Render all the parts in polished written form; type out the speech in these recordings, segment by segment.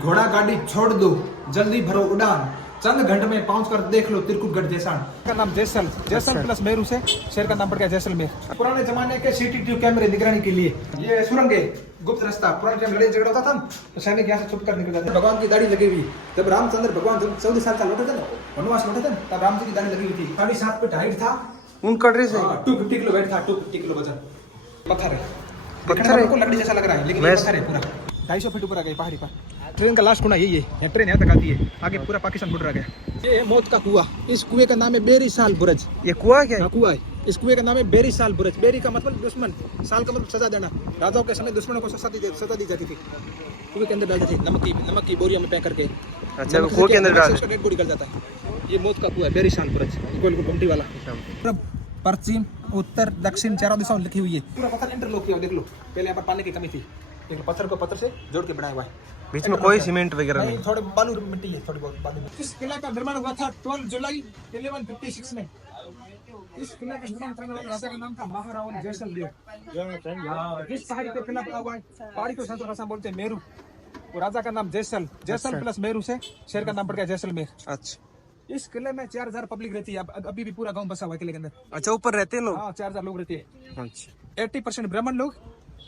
घोड़ा गाड़ी छोड़ दो, जल्दी भरो उड़ान, चंद घंटे में पहुंच कर देख लो त्रिकुट जैसा। का नाम जैसल, जैसल प्लस मेरू से शेर का नाम पड़ गया जैसलमेर। पुराने जमाने के CCTV कैमरे निगरानी के लिए ये सुरंग है, गुप्त रास्ता। पुराने टाइम लड़ाई झगड़ा होता था तो सैनिक यहाँ से छुप कर निकल जाते। भगवान की दाढ़ी लगी हुई, जब रामचंद्र भगवान जब 14 साल का लौटे थे ना, वनवास लौटे थे, तब राम जी की दाढ़ी लगी हुई थी। 7.5 फीट हाइट था उनका ड्रेस है। 250 किलो वेट था, 250 किलो वजन। पत्थर है, पत्थर है, लकड़ी जैसा लग रहा है लेकिन पत्थर है पूरा। 250 फीट ऊपर आ गए पहाड़ी पर। ट्रेन का लास्ट कोना यही है, ट्रेन यहाँ तक आती है, आगे पूरा पाकिस्तान बॉर्डर आ गया। ये है मौत का कुआं, इस कुएं का नाम है बेरी साल बुरज। ये कुआं क्या है? कुआं है, इस कुएं का नाम है बेरी साल बुरज। बेरी का मतलब दुश्मन, साल का मतलब सजा देना। राजाओं के समय दुश्मनों को सजा दी जाती थी, कुएं के अंदर डालते थे नमक की बोरिया में पैक करके। अच्छा, कुएं के अंदर डाल, उसका डेड बॉडी निकल जाता है। ये मौत का कुआं है, बेरी साल बुरज, गोल गोल घुमटी वाला। पश्चिम, उत्तर, दक्षिण चारों दिशाओं में लिखी हुई है। पूरा पत्थर इंटरलॉक किया, देख लो। पहले यहाँ पर पानी की कमी थी, लेकिन पत्थर को पत्थर से जोड़ के बनाया हुआ है। बीच में कोई सीमेंट वगैरह नहीं, थोड़े बालू मिट्टी है, थोड़ी बहुत बालू। इस किले का निर्माण हुआ था 12 जुलाई 1156 में। इस किले का निर्माण करने वाले राजा का नाम था महारावण जैसलमेर। इस पहाड़ी पे किला बना हुआ है, पहाड़ी को संस्कृत भाषा में बोलते हैं मेरू। वो राजा का नाम जैसल प्लस मेरू से शेर का नाम पड़ गया जैसलमेर। अच्छा, इस किले में 4000 पब्लिक रहती है। अभी भी पूरा गांव बसा हुआ है किले के अंदर। अच्छा, ऊपर रहते हैं लोग? हाँ, 4000 लोग रहते हैं। अच्छा, 80% ब्राह्मण लोग,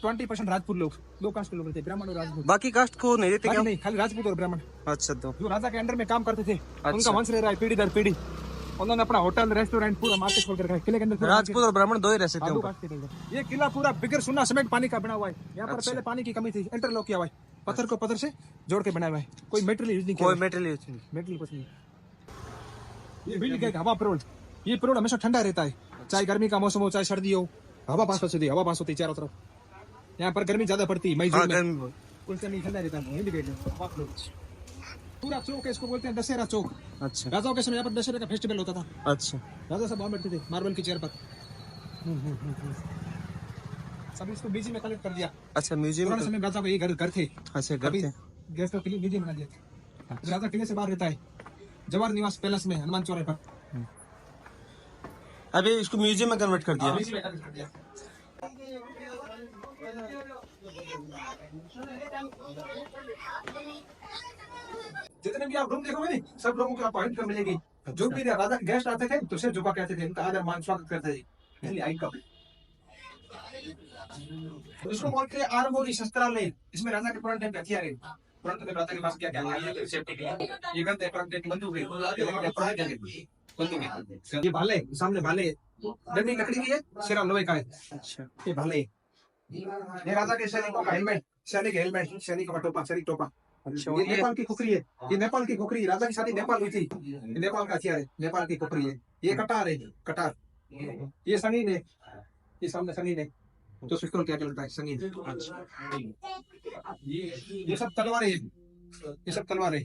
20% राजपूत लोग। 2 कास्ट के लोग रहते हैं, ब्राह्मण और राजपूत। बाकी कास्ट को नहीं देते क्या? नहीं, खाली राजपूत और ब्राह्मण। अच्छा, तो जो राजा के अंडर में काम करते थे, उनका वंश रह रहा है पीढ़ी दर पीढ़ी। उन्होंने अपना होटल, रेस्टोरेंट, पूरा मार्केट खोल कर रखा है किले के अंदर। राजपूत और ब्राह्मण दो ही रह सकते हैं। ये किला पूरा बिगर सुना सीमेंट पानी का बना हुआ है। यहाँ पर पहले पानी की कमी थी, इंटरलॉक किया हुआ है, पत्थर को पत्थर से जोड़ के बनाया हुआ है। कोई मेटेरियल यूज नहीं किया, कोई मेटेरियल कुछ नहीं। ये बिल्डिंग है हवा प्रोल, ये प्रोल हमेशा ठंडा रहता है, चाहे गर्मी का मौसम हो चाहे सर्दी हो। हवा पास होती है, हवा पास होती है चारों तरफ। यहाँ पर गर्मी ज्यादा पड़ती है मई जून में, उस नहीं ठंडा रहता है। पूरा चौक है, इसको बोलते हैं दशहरा चौक। अच्छा, राजाओं के समय यहाँ पर दशहरा का फेस्टिवल होता था। अच्छा, राजा सब वहाँ बैठते थे मार्बल की चेयर पर। सब इसको म्यूजियम में कलेक्ट कर दिया। अच्छा, म्यूजियम पुराने समय राजा को ये घर थे। अच्छा, घर थे, गैस का किले म्यूजियम बना दिया। राजा किले से बाहर रहता है जवाहर निवास पैलेस में, हनुमान चौराहे पर। अभी इसको म्यूजियम में कन्वर्ट कर दिया। जितने भी आप रूम देखोगे नहीं, सब लोगों को आपको कर मिलेगी। जो भी राजा गेस्ट आते थे तो सिर झुका कहते थे, इनका आदर मान स्वागत करते थे, इसलिए आई कप। इसको बोलते हैं आर्मोरी शस्त्रालय। इसमें राजा के पुराने टाइम के हथियार है। पुराने टाइम राजा के पास क्या क्या है, सेफ्टी के लिए ये गन है, बंदूक है, ये भाले, सामने भाले, डंडी लकड़ी की है, सिरा लोहे का है। अच्छा, ये भाले, ये राजा के सैनिकों का हेलमेट, सैनिक हेलमेट, सैनिक का टोपा, सैनिक टोपा। अच्छा, ये नेपाल की खुखरी है, ये नेपाल की खुखरी। राजा की शादी नेपाल हुई थी, ये नेपाल का हथियार है, नेपाल की खुखरी है। ये कटार है, कटार। ये संगीन है, ये सामने संगीन है, जो पिस्तौल क्या लगता है, संगीन। अच्छा, ये सब तलवार है, ये सब तलवार है।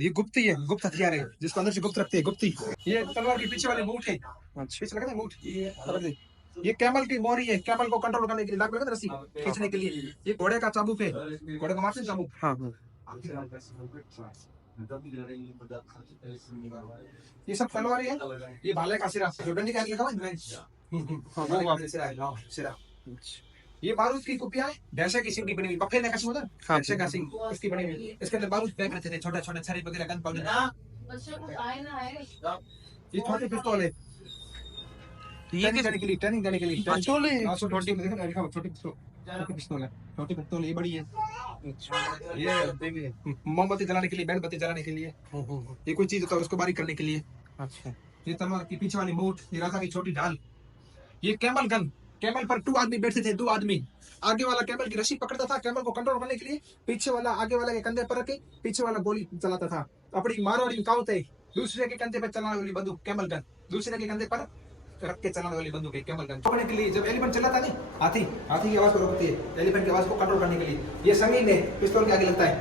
ये गुप्ती है, गुप्त हथियार है, जिसको अंदर से गुप्त रखते हैं, गुप्ती। ये तलवार के पीछे वाले मूठ है, पीछे लगा है मूठ। ये कैमल की मोरी है, कैमल को कंट्रोल करने के लिए, लगा रस्सी खींचने के लिए। ये घोड़े का चाबुक है, घोड़े को मारते चाबुक। हाँ, ये सब तलवार है। ये भाले का सिरा, जो डंडी का लगा हुआ है, सिरा। ये बारूद की कुपियां है, भैंसे की सिंग की बनी हुई, बफे ने का सिंग होता है, भैंसे का सिंग, इसकी बनी हुई। इसके अंदर बारूद पैक रहते थे, छोटे छोटे छरी वगैरह, गन पाउडर। ये छोटी पिस्तौल है, ये देने के लिए, ट्रेनिंग देने के लिए। पिस्तौल है, छोटी पिस्तौल है, छोटी पिस्तौल ये बड़ी है। ये मोमबत्ती जलाने के लिए, बैलबत्ती जलाने के लिए। ये कोई चीज होता है उसको बारीक करने के लिए। अच्छा, ये तलवार की पीछे वाली मूठ, ये राजा की छोटी ढाल। ये कैमल गन, कैमल पर 2 आदमी बैठते थे, 2 आदमी। आगे वाला कैमल की रस्सी पकड़ता था कैमल को कंट्रोल करने के लिए, पीछे वाला आगे वाले के कंधे पर रख के पीछे वाला गोली चलाता था। अपनी मारवाड़ी कहावत है, दूसरे के कंधे पर चलाने वाली बंदूक कैमल गन, दूसरे के कंधे पर रख के चलाने वाली बंदूक है कैमल गन। रोकने के लिए, जब एलिफेंट चलाता नहीं, हाथी की आवाज को रोकती है, एलिफेंट की आवाज को कंट्रोल करने के लिए। ये संगीन है, पिस्तौल के आगे लगता है,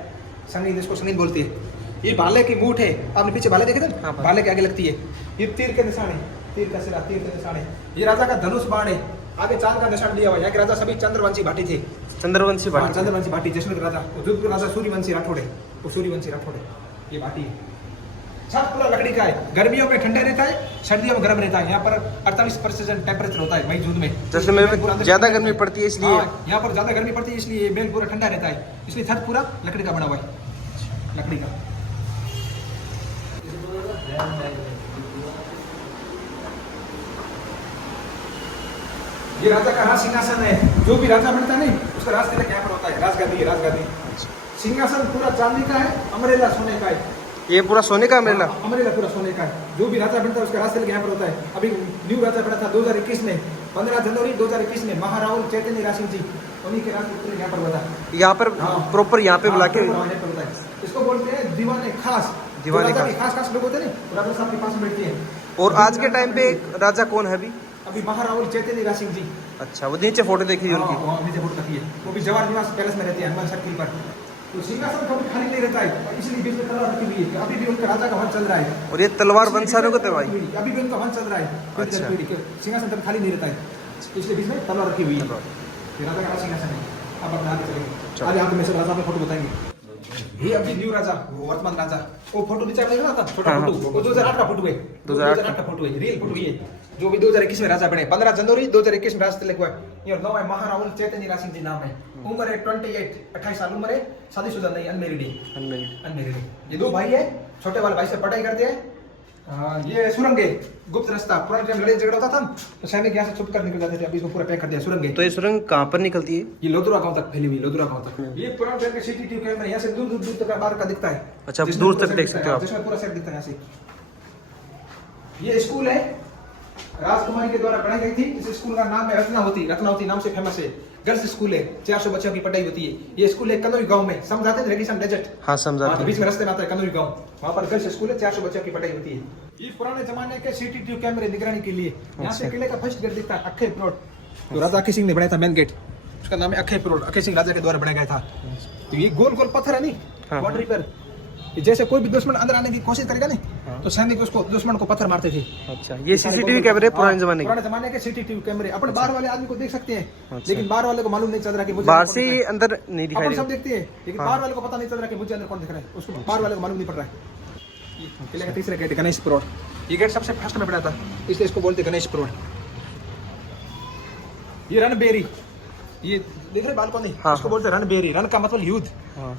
संगीन, इसको संगीन बोलती है। ये भाले की मूठ है, आपने पीछे भाले देखे थे, भाले के आगे लगती है। ये तीर के निशान है, तीर का सिरा, तीर के निशान है। ये राजा का धनुष बाण है, आगे चांद का निशान दिया हुआ है। यहाँ के राजा सभी चंद्रवंशी भाटी थे, चंद्रवंशी भाटी। जैसलमेर राजा, जोधपुर राजा सूर्यवंशी राठौड़ है, वो सूर्यवंशी राठौड़ है। ये भाटी छत पूरा लकड़ी का है। गर्मियों में ठंडा रहता है, सर्दियों में गर्म रहता है। यहाँ पर 48% टेम्परेचर होता है मई जून में। जैसलमेर में ज्यादा गर्मी पड़ती है इसलिए। हाँ, यहाँ पर ज्यादा गर्मी पड़ती है इसलिए ये महल पूरा ठंडा रहता है, इसलिए छत पूरा लकड़ी का बना हुआ है, लकड़ी का। ये राजा का राज सिंहासन है। जो भी राजा बनता है नहीं, उसका राज तिलक यहाँ पर होता है। राजगद्दी है, राजगद्दी। सिंहासन पूरा चांदी का है, अमरेला सोने का है। ये पूरा सोने का अमरेला? अमरेला पूरा सोने का है। जो भी राजा बनता है उसका राज तिलक यहाँ पर होता है। अभी न्यू राजा बना था 2021 में, 15 जनवरी 2021 में महाराहुल चैतन्य रासिंह जी, उन्हीं के राज तिलक यहाँ पर हुआ था। यहाँ पर प्रॉपर यहाँ पे बुला के इसको बोलते हैं दीवाने खास। दीवाने खास लोग होते हैं ना, राजा साहब के पास बैठते हैं। और आज के टाइम पे राजा कौन है अभी महाराहुल चैतन्य रासिंह जी। अच्छा, वो नीचे फोटो देखी है उनकी। नीचे फोटो रखी है, वो भी जवाहर निवास पैलेस में रहते हैं, हनुमान सर्किल पर। तो सिंहासन कभी खाली नहीं रहता है, इसलिए बीच में तलवार रखी हुई है। अभी भी उनका राजा का वंश चल रहा है। और ये तलवार वंशाणु को तलवार, अभी भी उनका वंश चल रहा है। अच्छा। सिंहासन कभी खाली नहीं रहता है, इसलिए बीच में तलवार रखी हुई है। राजा का सिंहासन है। अब अपने आगे चलेंगे, आगे आपको मैं सब राजा में फोटो बताएंगे। ये अभी न्यू राजा, वो वर्तमान राजा। वो फोटो नीचे आपने देखा था, छोटा फोटो, वो 2008 का फोटो है। 2008 का फोटो है, रियल फोटो ये, जो भी 2021 में राजा बने। 15 जनवरी 2021 में राज तिलक हुआ है। ये नाम है महाराहुल चैतन्य रासिंह जी नाम है। उम्र है 28 साल उम्र है, शादीशुदा नहीं, अनमेरिड है। ये दो भाई है, छोटे वाले भाई से पढ़ाई करते हैं। ये सुरंग है, गुप्त रास्ता। पुराने टाइम लड़ाई झगड़ा होता था तो सैनिक यहाँ से छुप कर निकल जाते थे, अभी इसको पूरा पैक कर दिया। सुरंग है। तो ये सुरंग कहाँ पर निकलती है? ये लोधुरा गांव तक फैली हुई, लोधुरा गांव तक। ये पुराने टाइम के सीसीटीवी कैमरा यहाँ से दूर दूर दूर तक बाहर का दिखता है। अच्छा, दूर तक देख सकते हो आप, जिसमें पूरा सेट दिखता है यहाँ से। ये स्कूल है, राजकुमारी के द्वारा बनाई गई थी। इस स्कूल का नाम है रत्नावती नाम से फेमस है। गर्ल्स स्कूल है, 400 बच्चों की पढ़ाई होती है। ये स्कूल है कनौई गांव में, समझाते हैं रेगिस्तान डेजर्ट। हाँ समझाते हैं। बीच में रास्ते में आता है कनौई गांव, वहाँ पर गर्ल्स स्कूल है, 400 बच्चों की पढ़ाई होती है। ये पुराने जमाने के सीसीटीवी कैमरे निगरानी के लिए। यहाँ से किले का फर्स्ट गेट दिखता है, अक्षय प्लॉट, तो राजा अक्षय सिंह ने बनाया था मेन गेट, उसका नाम है अक्षय प्लॉट। अक्षय सिंह राजा के द्वारा बनाया गया था। तो ये गोल गोल पत्थर है नहीं, बाउंड्री पर, जैसे कोई भी दुश्मन अंदर आने की कोशिश करेगा नहीं तो सैनिक उसको, दुश्मन को पत्थर मारते थे। अच्छा, ये सीसीटीवी कैमरे पुराने जमाने के सीसीटीवी कैमरे अपन बाहर वाले आदमी को देख सकते हैं, लेकिन बाहर वाले को मालूम नहीं चल रहा कि मुझे बाहर से अंदर नहीं दिखाई अपन सब देखते हैं, लेकिन बाहर वाले को पता नहीं चल रहा कि मुझे अंदर कौन दिख रहा है, उसको बाहर वाले को मालूम नहीं पड़ रहा है। किले का तीसरा गेट गणेश प्रोड, ये गेट सबसे फर्स्ट में पड़ा था, इसलिए इसको बोलते गणेश प्रोड। ये रणबेरी, ये देख रहे बालकोनी, इसको बोलते रणबेरी। रण का मतलब युद्ध,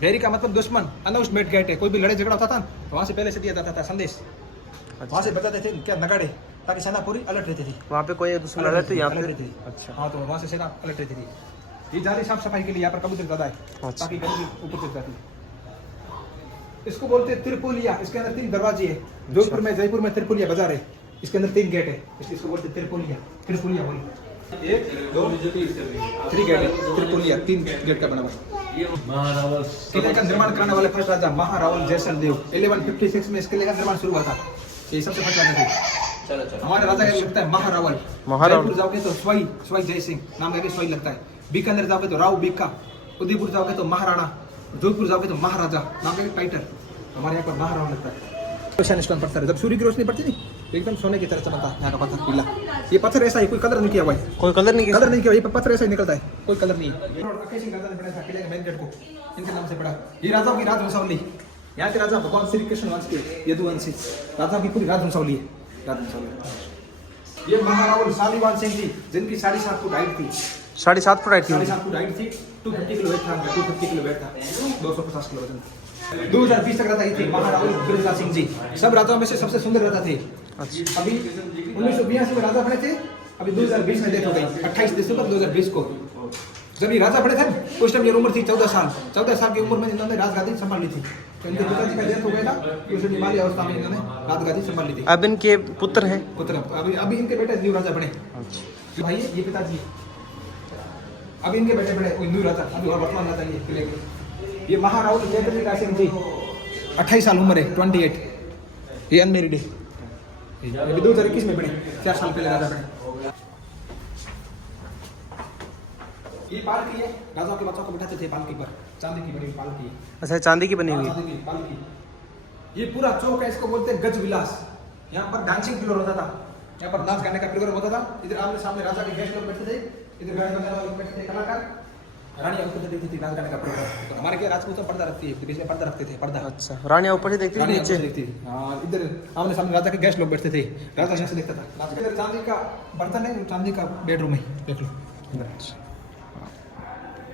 बेरी का मतलब दुश्मन। अनाउंस मेट गेट है, कोई भी लड़ाई झगड़ा होता था तो वहां से पहले से दिया जाता था संदेश। वहां से बताते थे क्या नगाड़े, ताकि सेना पूरी अलर्ट रहती थी। वहाँ पे कोई दुश्मन अलर्ट यहाँ पे रहती थी। अच्छा हाँ, तो वहां से सेना अलर्ट रहती थी। ये जारी साफ सफाई के लिए यहाँ पर कबूतर ज्यादा है, ताकि गंदगी ऊपर चढ़ जाती। इसको बोलते हैं त्रिपोलिया। इसके अंदर 3 दरवाजे है। जयपुर में त्रिपोलिया बाजार है, इसके अंदर 3 गेट है, इसलिए इसको बोलते हैं त्रिपोलिया बोली। 1 2 3 गेट है, त्रिपोलिया 3 गेट का बना हुआ। किले का निर्माण करने वाले फर्स्ट राजा महाराहुल जैसलदेव। 1156 में इस किले का निर्माण शुरू हुआ था। ये सबसे फर्स्ट राजा थे। हमारे राजा का लगता है महारावल। जयपुर जाओगे तो स्वाई जय सिंह नाम का स्वाई लगता है। बीकानेर जाओगे तो राव बीका। उदयपुर जाओगे तो महाराणा। जोधपुर जाओगे तो महाराजा नाम का टाइटल। हमारे यहाँ पर महारावल लगता है। स्टोन पत्थर है, जब सूर्य की रोशनी पड़ती नहीं एकदम सोने की तरह चमकता है यहाँ का पत्थर पीला। ये पत्थर ऐसा ही, कोई कलर नहीं किया हुआ है, कोई कलर नहीं किया। ये पत्थर ऐसा ही निकलता है, कोई कलर नहीं है। अक्षय सिंह राजा ने बनाया था किले के मेन गेट को, इनके नाम से पड़ा। ये राजाओं की राजवंशावली, यहाँ के राजा भगवान श्री कृष्ण वंश के यदुवंशी राजा की पूरी राजवंशावली है। ये महारावल शालीवान सिंह जी, जिनकी 7.5 फुट हाइट थी। 7.5 फुट हाइट थी। 7.5 फुट हाइट थी, 250 किलो वेट था, 250 किलो वेट था, 250 किलो वजन। 2020 तक राजा ही थे महारावल बिरला सिंह जी। सब राजाओं में से सबसे सुंदर राजा थे। अभी 1982 में राजा बने थे, अभी 2020 में डेथ हो गई 28 दिसंबर 2020 को। जब ये राजा बने थे उस टाइम ये उम्र थी 14 साल। 14 साल की उम्र में इन्होंने राजगादी संभाली थी। तो इनके पिताजी का डेथ हो गया था, उस निमाली अवस्था में इन्होंने राजगादी संभाली थी। अब इनके पुत्र हैं, अभी इनके बेटे न्यू राजा बने। भाई ये पिताजी, अभी इनके बेटे बने न्यू राजा, अभी और वर्तमान राजा ये किले के। ये महाराहुल चैतन्य रासिंह जी, 28 साल उम्र है, 28। ये अनमेरिड है, ये 2021 में बने, 4 साल पहले राजा बने। ये पालकी है, राजाओं के बच्चों को बिठाते थे पालकी पर, चांदी की बनी हुई पालकी है। अच्छा, चांदी की बनी हुई है पालकी। ये पूरा चौक है, इसको बोलते हैं गज विलास। यहाँ पर डांसिंग फ्लोर होता था, यहाँ पर नाच गाने का प्रोग्राम होता था। इधर आमने सामने राजा के गेस्ट लोग बैठते थे, इधर गाने बजाने वाले बैठते थे कलाकार। रानी ऊपर से देखती थी नाच गाने का प्रोग्राम। तो हमारे क्या राजपूत में पर्दा रखती है, बीच में पर्दा रखते थे, पर्दा। अच्छा, रानियाँ ऊपर ही देखती थी, रानी नीचे ऊपर से देखती थी। हाँ, इधर आमने सामने राजा के गेस्ट लोग बैठते थे, राजा यहाँ से देखता था नाच। इधर चांदी का बर्तन है, चांदी का बेडरूम है, देख लो।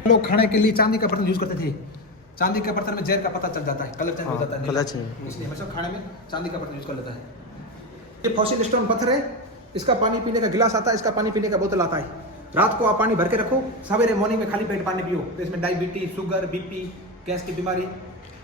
लोग खाने के लिए चांदी का बर्तन यूज करते थे। चांदी का बर्तन में जहर का पता चल जाता है, कलर चेंज हो जाता है, कलर चेंज। इसलिए हमेशा खाने में चांदी का बर्तन यूज कर लेता है। ये फॉसिल स्टोन पत्थर है, इसका पानी पीने का गिलास आता है, इसका पानी पीने का बोतल आता है। रात को आप पानी भर के रखो, सवेरे मॉर्निंग में खाली पेट पानी पियो, तो इसमें डायबिटीज, शुगर, बीपी, गैस की बीमारी।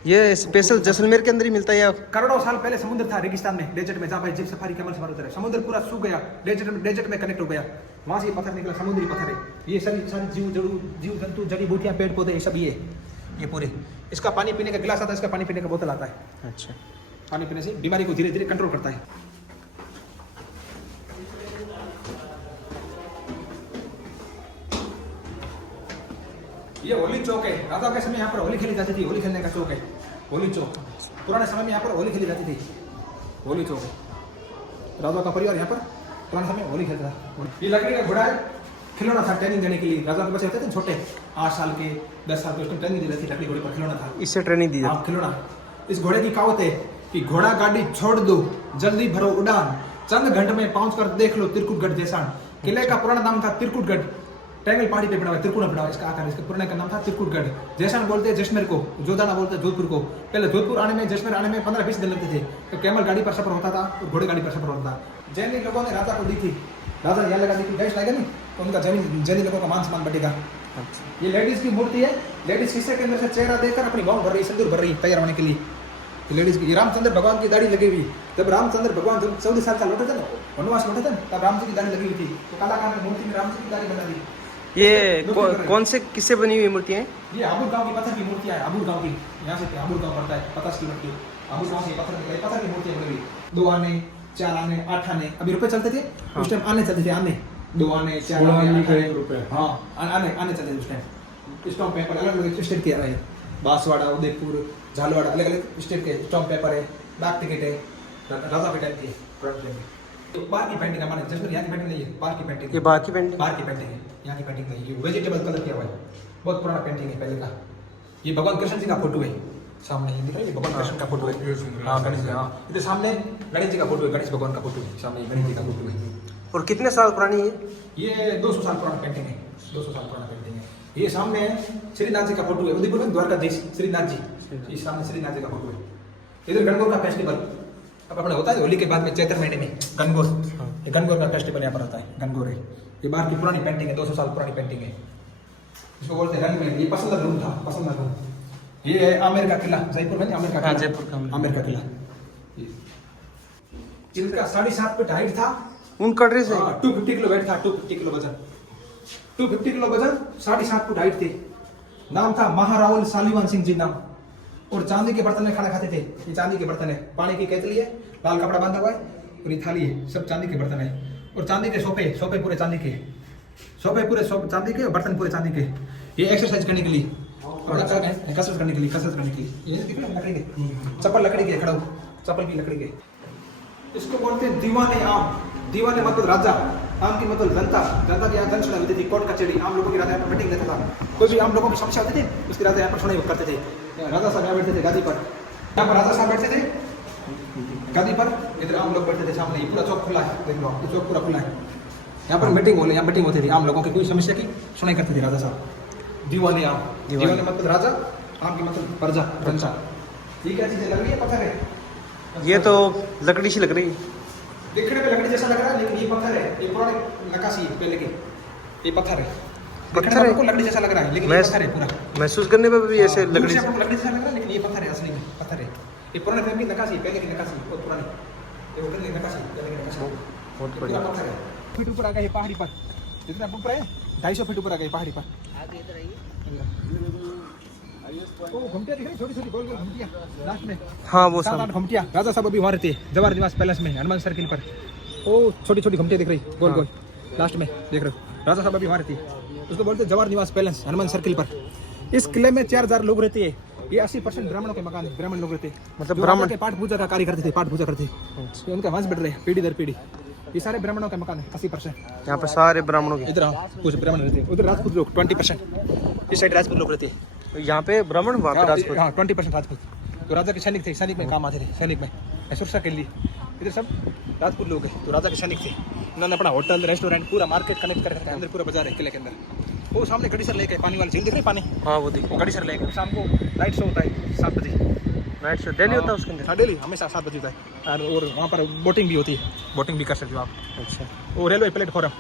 ये स्पेशल जैसलमेर के अंदर ही मिलता है या? करोड़ों साल पहले समुद्र था रेगिस्तान में, डेजर्ट में, जहाँ पे जीप सफारी कैमल सफारी होता है। समुद्र पूरा सूख गया, डेजर्ट में कनेक्ट हो गया, वहाँ से ये पत्थर निकला, समुद्री पत्थर है। ये सारी जीव जंतु, जड़ी बूटियाँ, पेड़ पौधे, ये सब ये पूरे। इसका पानी पीने का गिलास आता है, इसका पानी पीने का बोतल आता है। अच्छा, पानी पीने से बीमारी को धीरे धीरे कंट्रोल करता है। ये होली चौक है, राजा के समय यहाँ पर होली खेली जाती थी, होली खेलने का चौक है होली चौक। पुराने समय में यहाँ पर होली खेली जाती थी, होली चौक है। राजा का परिवार यहाँ पर पुराने समय में होली खेलता था। ये लकड़ी का घोड़ा है, खिलौना था ट्रेनिंग देने के लिए। राजा के बच्चे होते थे छोटे, 8 साल के, 10 साल के, उसमें ट्रेनिंग दी जाती थी, लकड़ी घोड़े पर खिलौना था। इससे ट्रेनिंग दी हाँ, खिलौना। इस घोड़े की कहावत है कि घोड़ा गाड़ी छोड़ दो, जल्दी भरो उड़ान, चंद घंटे में पहुंच कर देख लो त्रिकुटगढ़ जैसा। किले का पुराना नाम था त्रिकुटगढ़, टेंगल पहाड़ी पे बना हुआ, त्रिकुट बना हुआ, इसका आकार, इसका पुराने का नाम था त्रिकुटगढ़। जैसा बोलते हैं जैसलमेर को, जोधाना बोलते हैं जोधपुर को। पहले जोधपुर आने में, जैसलमेर आने में 15-20 दिन लगते थे, तो कैमल गाड़ी पर सफर होता था और घोड़े गाड़ी पर सफर होता था। जैनी लोगों ने राजा को दी थी, राजा यहाँ लगा दी थी, गैस लगेगा नहीं तो उनका जैनी लोगों का मान सम्मान बढ़ेगा। ये लेडीज की मूर्ति है, लेडीज शीशे के अंदर से चेहरा देखकर अपनी मांग भर रही, सिंदूर भर रही, तैयार होने के लिए। लेडीज की, ये रामचंद्र भगवान की दाढ़ी लगी हुई। जब रामचंद्र भगवान जब 14 साल का लौटे थे ना, वनवास लौटे थे, तब राम जी की दाढ़ी लगी हुई थी, तो कलाकार ने मूर्ति में राम जी की दाढ़ी बना दी। ये कौन से किससे बनी हुई मूर्तियाँ हैं? ये आबूर गांव की पत्थर की मूर्तियां है, आबूर गांव की, यहाँ से आबूर गांव पड़ता है, 50 किलोमीटर की। आबूर गांव से पत्थर की मूर्तियां बनी हुई, 2 आने, 4 आने, 8 आने। अभी रुपए चलते थे उस टाइम, आने चलते थे, आने 2 आने, 4 आने, 8 आने, हाँ आने चलते थे उस टाइम। स्टॉम्प पेपर अलग अलग स्टेट के आ रहे हैं, बांसवाड़ा, उदयपुर, झालवाड़ा, अलग अलग स्टेट के स्टॉम्प पेपर है, डाक टिकट है, राजा के टाइम की। तो बाहर की पेंटिंग हमारे जैसे यहाँ की पेंटिंग नहीं है, बाहर की पेंटिंग। ये बाहर की पेंटिंग? बाहर की पेंटिंग है, यहाँ की पेंटिंग नहीं। ये वेजिटेबल कलर किया हुआ है, बहुत पुराना पेंटिंग है पहले का। ये भगवान कृष्ण जी का फोटो है, सामने ये दिख रहा है, ये भगवान कृष्ण का फोटो है। हाँ, गणेश जी, हाँ इधर सामने गणेश जी का फोटो है, गणेश भगवान का फोटो है, सामने गणेश जी का फोटो है। और कितने साल पुरानी है ये? 200 साल पुराना पेंटिंग है, 200 साल पुराना पेंटिंग है। ये सामने श्रीनाथ जी का फोटो है, उदयपुर में द्वारकाधीश श्रीनाथ जी, ये सामने श्रीनाथ जी का फोटो है। इधर गणगौर का फेस्टिवल अब अपना होता है होली के बाद में, चैत्र महीने में गणगौर, ये गणगौर का फेस्टिवल यहाँ पर होता है, गणगौर है। ये बाहर की पुरानी पेंटिंग है, 200 साल पुरानी पेंटिंग है, इसको बोलते हैं रंग में। ये पसंद रूम था, पसंद रूम। ये है आमेर का किला, जयपुर में आमेर का किला, जयपुर का आमेर का किला। इनका 7.5 फीट हाइट था, उनका ड्रेस है। 250 किलो वेट था, 250 किलो वजन, 250 किलो वजन, 7.5 फीट हाइट थे। नाम था महारावल सालीवान सिंह जी नाम। और चांदी के बर्तन में खाना खाते थे। ये चांदी के बर्तन है, पानी की केतली है, लाल कपड़ा बांधा हुआ है, और ये थाली है, सब चांदी के बर्तन है। और चांदी के सोफे पूरे चांदी के, सोफे पूरे चांदी के, और बर्तन पूरे चांदी के। ये एक्सरसाइज करने के लिए, कसरत करने के लिए, ये लकड़ी के, चप्पल लकड़ी के, खड़ा चप्पल भी लकड़ी के। इसको बोलते हैं दीवाने आम। दीवाने मतलब राजा, आम की मतलब जनता। जनता की यहाँ जन सुनाई होती थी, कोर्ट कचहरी, आम लोगों की राजा यहाँ पर मीटिंग लेता था। कोई भी आम लोगों की समस्या होती थी, उसकी राजा यहाँ पर सुनाई करते थे। राजा साहब यहाँ बैठते थे गादी पर, यहाँ पर राजा साहब बैठते थे गादी पर, इधर आम लोग बैठते थे सामने। ये पूरा चौक खुला है, देख लो, ये चौक पूरा खुला है। यहाँ पर मीटिंग यहाँ मीटिंग होती थी, आम लोगों की कोई समस्या की सुनाई करते थे राजा साहब। दीवाने आम, दीवाने मतलब राजा, आम की मतलब प्रजा, जनता। ये क्या चीज़ें लग रही है? पत्थर है। ये तो लकड़ी सी लग रही है, दिखने में लकड़ी जैसा लग रहा है, लेकिन ये पत्थर है। ये पुराने नक्काशी है पहले की, ये पत्थर है। पत्थर है, लकड़ी जैसा लग रहा है, लेकिन ये पत्थर है पूरा। महसूस करने में भी ऐसे लकड़ी लकड़ी जैसा लग रहा है, लेकिन ये पत्थर है, असली में पत्थर है। ये पुराने टाइम की नक्काशी, पहले की नक्काशी, बहुत पुरानी। ये होटल की नक्काशी, पहले की नक्काशी, बहुत पूरा पत्थर है। फीट ऊपर आ गए पहाड़ी पर, जितना ऊपर है 250 फीट ऊपर आ गए पहाड़ी पर। ओ घुमटिया दिख रही, छोटी छोटी गोल गोल घुमटिया लास्ट में। हाँ, वो 7-8 घुमटिया। राजा साहब अभी वहाँ रहते, जवाहर निवास पैलेस में, हनुमान सर्किल पर। ओ छोटी छोटी घुमटिया दिख रही, गोल गोल लास्ट में देख रहे हो। राजा साहब अभी वहाँ रहती है, उसको बोलते हैं जवाहर निवास पैलेस, हनुमान सर्किल पर। इस किले में 4000 लोग रहते हैं। ये 80% ब्राह्मणों के मकान है, ब्राह्मण लोग रहते हैं, मतलब ब्राह्मण के पाठ पूजा का कार्य करते थे, पाठ पूजा करते। उनका वंश बढ़ रहे हैं पीढ़ी दर पीढ़ी। ये सारे ब्राह्मणों के मकान है 80%। यहाँ पे सारे ब्राह्मणों के। इधर कुछ ब्राह्मण रहते हैं, उधर राजपूत लोग 20%, इस साइड राजपूत लोग रहते हैं। यहाँ पे ब्राह्मण, वहाँ पे राजपूत। हाँ 20% राजपूत। तो राजा के सैनिक थे, सैनिक में काम आते थे, सैनिक में सुरक्षा के लिए। इधर सब राजपूत लोग हैं, तो राजा के सैनिक थे। उन्होंने अपना होटल, रेस्टोरेंट, पूरा मार्केट कनेक्ट करके अंदर पूरा बाजार है किले के अंदर। वो सामने गड़ीसर लेक है, पानी वाली झील दिख रही है, पानी। हाँ वो देखो, गड़ीसर लेक शाम को नाइट शो होता है 7 बजे। नाइट शो डेली होता है उसके अंदर? हाँ डेली, हमेशा 7 बजे होता है। और वहाँ पर बोटिंग भी होती है, बोटिंग भी कर सकते हो आप। अच्छा। वो रेलवे प्लेटफॉर्म,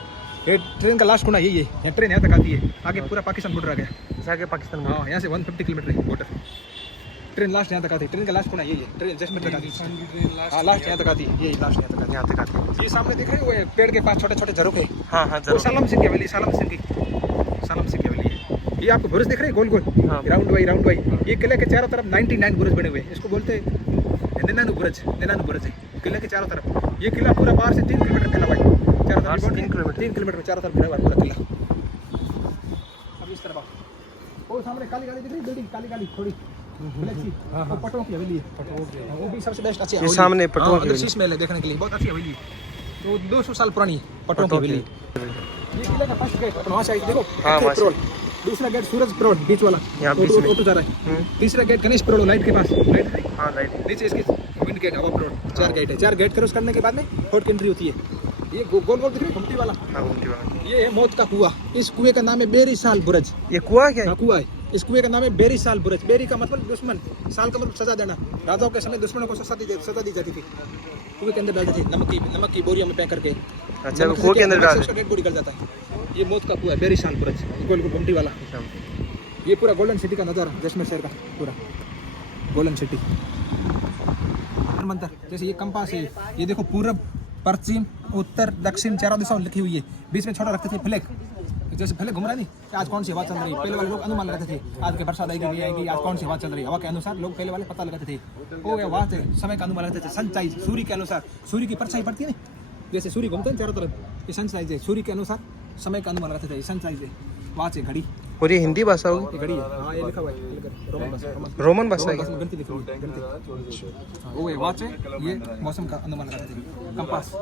ये ट्रेन का लास्ट कोना यही है, यहाँ ट्रेन यहाँ तक आती है, आगे पूरा पाकिस्तान बॉर्डर आ गया। आगे पाकिस्तान में? हाँ यहाँ से 150 किलोमीटर है बॉर्डर। ट्रेन लास्ट यहाँ तक आती है, ट्रेन का लास्ट कोना यही है, ट्रेन जैसलमेर तक आती है। हाँ लास्ट यहाँ तक आती है, यही लास्ट यहाँ तक आती है। ये सामने दिख रहे हैं वो पेड़ के पास छोटे छोटे झरोखे। हाँ हाँ वो सालम सिंह की हवेली, सालम सिंह की हवेली है। ये आपको बुरुज दिख रहे हैं गोल गोल, राउंड वाई। ये किले के चारों तरफ 99 बुरुज बने हुए हैं, इसको बोलते हैं निन्यानवे बुरुज है किले के चारों तरफ। ये किला पूरा बाहर से 3 किलोमीटर फैला हुआ है, चारों तरफ 3 किलोमीटर में चारों तरफ फैला हुआ है पूरा किला। अब इस तरफ वो सामने काली काली दिख रही बिल्डिंग, काली काली थोड़ी फ्लेक्सी, वो पटों की हवेली है। वो भी सबसे बेस्ट अच्छी ये सामने पटुआ की शीश महल है देखने के लिए, बहुत अच्छी हवेली है। तो 200 साल पुरानी है पटों की हवेली। ये किले का फर्स्ट गेट वहाँ से देखो, पेट्रोल। दूसरा गेट सूरज पेट्रोल बीच वाला, यहाँ बीच में ऑटो जा रहा है। तीसरा गेट गणेश पेट्रोल लाइट के पास, लाइट है। हाँ लाइट। नीचे इसकी विंड गेट, हवा पेट्रोल। 4 गेट है, 4 गेट क्रॉस करने के बाद में फोर्ट की एंट्री होती है। ये गोल गोल दिख रही है घुमटी वाला, हाँ घुमटी वाला। ये है मौत का कुआं। इस कुएं का नाम है बेरी साल बुरज। ये कुआं क्या है? कुआं है, इस कुएं का नाम है बेरी साल बुरज। बेरी का मतलब दुश्मन, साल का मतलब सजा देना। राजाओं के समय दुश्मनों को सजा दी जाती थी, कुएं के अंदर डालते थे नमक की बोरियों में पैक करके। अच्छा, वो कुएं के अंदर डाल उसका डेड बॉडी निकल जाता है। ये मौत का कुआं है, बेरी साल बुरज, गोल गोल घुमटी वाला। ये पूरा गोल्डन सिटी का नज़ारा, जैसलमेर शहर का पूरा गोल्डन सिटी। मंदिर जैसे ये कंपास है, ये देखो पूरब, पश्चिम, उत्तर, दक्षिण चारों दिशाओं लिखी हुई है। बीच में छोटा रखते थे फ्लैग, जैसे फ्लैग घूम रहा नहीं कि आज कौन सी हवा चल रही है। पहले वाले लोग अनुमान लगाते थे, आज के बरसात आएगी, आज कौन सी हवा चल रही है। हवा के अनुसार लोग पहले वाले पता लगाते थे। हो गया वहाँ से समय का अनुमान लगाते थे। सनसाइज सूर्य के अनुसार, सूर्य की परछाई पड़ती है ना, जैसे सूर्य घूमते हैं चारों तरफ, ये सनसाइज है। सूर्य के अनुसार समय का अनुमान लगाते थे, सनसाइज है। वहाँ से घड़ी, और ये हिंदी भाषा होगी? ये घड़ी है। हाँ ये लिखा हुआ है रोमन भाषा, रोमन भाषा है? गणती लिखी हुई है, गणती। वो है वॉच है, ये मौसम का अनुमान लगाते थे। कंपास।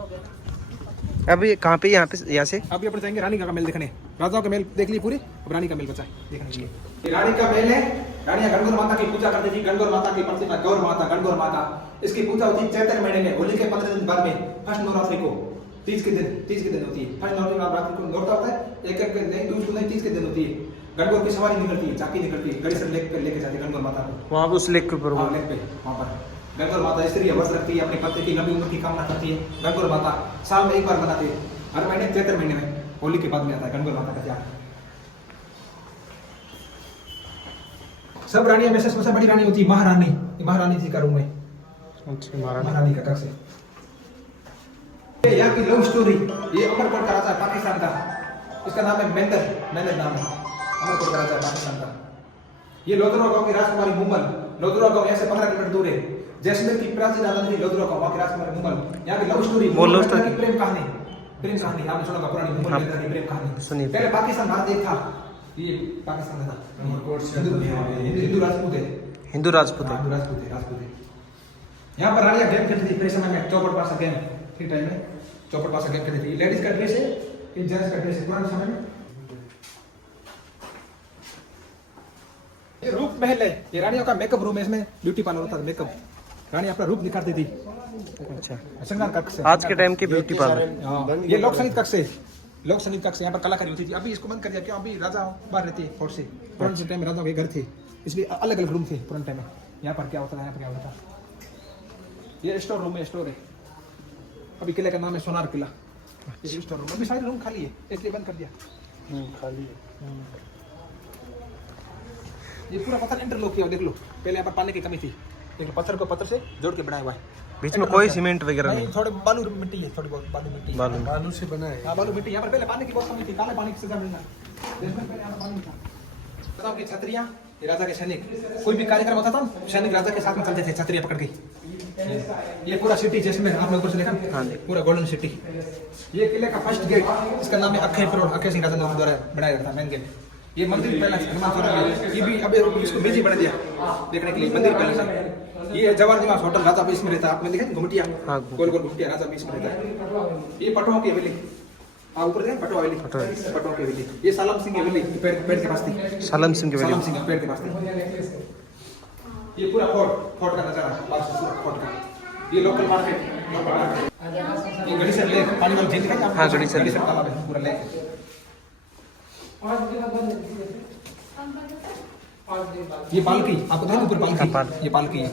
अब ये कहाँ पे? यहाँ पे, यहाँ से अभी अपन जाएंगे रानी का महल देखने। राजाओं का महल देख ली पूरी, अब रानी का महल बचा है देखने के लिए। ये रानी का महल है। रानियां गणगौर माता की पूजा करती थी। गणगौर माता की प्रतिमा, गौर माता, गणगौर माता, इसकी पूजा होती है चैत्र महीने में, होली के 15 दिन बाद में, फर्स्ट नवरात्रि को, 30 के दिन होती है। फर्स्ट नवरात्रि को नौरता होता है, एक नहीं, दूसरे नहीं, 30 के दिन होती है। गणगौर की सवारी निकलती है, झांकी निकलती है, गणेश लेक पे लेके जाती है गणगौर माता को। वहाँ पे उस लेक के ऊपर? हाँ लेक पे, वहाँ पर गणगौर माता स्त्री व्रत रखती है, अपने पति की लंबी उम्र की कामना करती है। गणगौर माता साल में एक बार बनाते हैं, हर महीने चैत्र महीने में, होली के बाद में आता है गणगौर माता का त्योहार। सब रानियों में से सबसे बड़ी रानी होती है महारानी। ये महारानी जी का रूम है। अच्छा, महारानी का कक्ष है। यहाँ की लव स्टोरी, ये अमरकोट का राजा है पाकिस्तान का, इसका नाम है मेंदर नाम है, अमरकोट का राजा है पाकिस्तान का। ये लोधरा गांव की राजकुमारी मुमल, लोधरा गांव यहाँ से 15 किलोमीटर दूर है। जैसलमेर की प्राचीन राजधानी लोधरा गांव, वहाँ की राजकुमारी मुमल। यहाँ की लव स्टोरी, प्रेम कहानी आपने सुना होगा, पुरानी मुमल मेंदर की प्रेम कहानी। पहले पाकिस्तान भारत एक था, ये पाकिस्तान था। हिंदू राजपूत है, हिंदू राजपूत है। राजपूत है। यहाँ पर रानियां गेम खेलती थी, समय में चौपट पासा गेम, ठीक टाइम में चौपट पासा गेम खेलती थी। लेडीज का ड्रेस है, ये जेंट्स का ड्रेस है पुराने समय में। ये रूप महल है, ये रानियों का मेकअप रूम है, इसमें ब्यूटी पार्लर होता था, मेकअप। रानी अपना रूप निखारती थी। अच्छा, श्रृंगार कक्ष है आज के टाइम की ब्यूटी पार्लर। ये लोक संगीत कक्ष है, लोक संगीत कक्ष, यहाँ पर कलाकारी होती थी। अभी इसको बंद कर दिया, क्यों? अभी राजा बाहर रहते हैं फोर्ट से। पुराने टाइम में राजाओं के घर थे, इसलिए अलग अलग रूम थे पुराने टाइम में। यहाँ पर क्या होता था, यहाँ पर क्या होता था। ये स्टोर रूम है, स्टोर है। अभी किले का नाम है सोनार किला। ये स्टोर रूम, अभी सारे रूम खाली है, इसलिए बंद कर दिया। खाली है। ये पूरा पत्थर इंटरलॉक किया, देख लो। पहले यहाँ पर पानी की कमी थी, देख लो, पत्थर को पत्थर से जोड़ के बनाया हुआ है। बीच में कोई सीमेंट वगैरह नहीं? थोड़े बालू मिट्टी है, थोड़ी बहुत बालू मिट्टी, बालू से बना है। हाँ बालू मिट्टी। यहाँ पर पहले पानी की बहुत कमी थी, काले पानी की सजा मिलना। पहले यहाँ पर पानी था। बताओ कि छतरियाँ, ये राजा के सैनिक, कोई भी कार्यक्रम होता था, सैनिक राजा के साथ में चलते थे छतरियाँ पकड़ के। ये पूरा सिटी जैसलमेर, आपने ऊपर से देखा, पूरा गोल्डन सिटी। ये किले का फर्स्ट गेट, इसका नाम है अक्षय पेरोड, अक्षय सिंह राजा द्वारा बनाया गया था मेन गेट। ये मंदिर पैलेस हनुमान चौरा में, ये भी अभी इसको बिजी बना दिया देखने के लिए, मंदिर पैलेस है। ये जवाहर निवास होटल राजा बीस में रहता है, आपने देखा घुमटिया, हाँ, गोल गोल घुमटिया राजा बीस में रहता है। ये पटवा की हवेली, आप ऊपर देखें पटवा हवेली, पटवा की हवेली। ये सालम सिंह हवेली, पेड़ के पास थी, सालम सिंह के सालम सिंह पेड़ के पास थी। ये पूरा फोर्ट का नजारा, फोर्ट का। ये लोकल मार्केट, ये गड़ीसर लेक, पानी वाली झील दिखाई आपको? हाँ, गड़ीसर तालाब है, पूरा लेक। ये पालकी, आपको देखा ऊपर पालकी, ये पालकी है।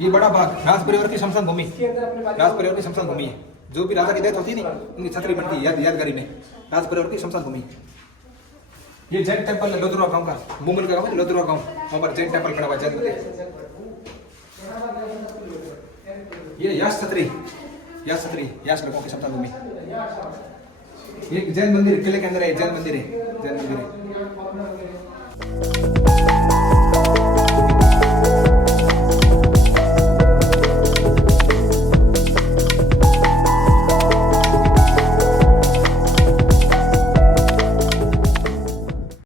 ये बड़ा बाग, राज परिवार की शमशान भूमि, राज परिवार की शमशान भूमि है। जो भी राजा की डेथ होती है ना, उनकी छतरी बनती है यादगारी में, राज परिवार की शमशान भूमि। ये जैन टेम्पल है लोधुरा गांव का, मुंबई का गांव है लोधुरा गांव, वहाँ पर जैन टेम्पल खड़ा हुआ है, जैन मंदिर। ये यास छतरी यास लोगों की शमशान भूमि। ये जैन मंदिर किले के अंदर है, जैन मंदिर है, जैन मंदिर है।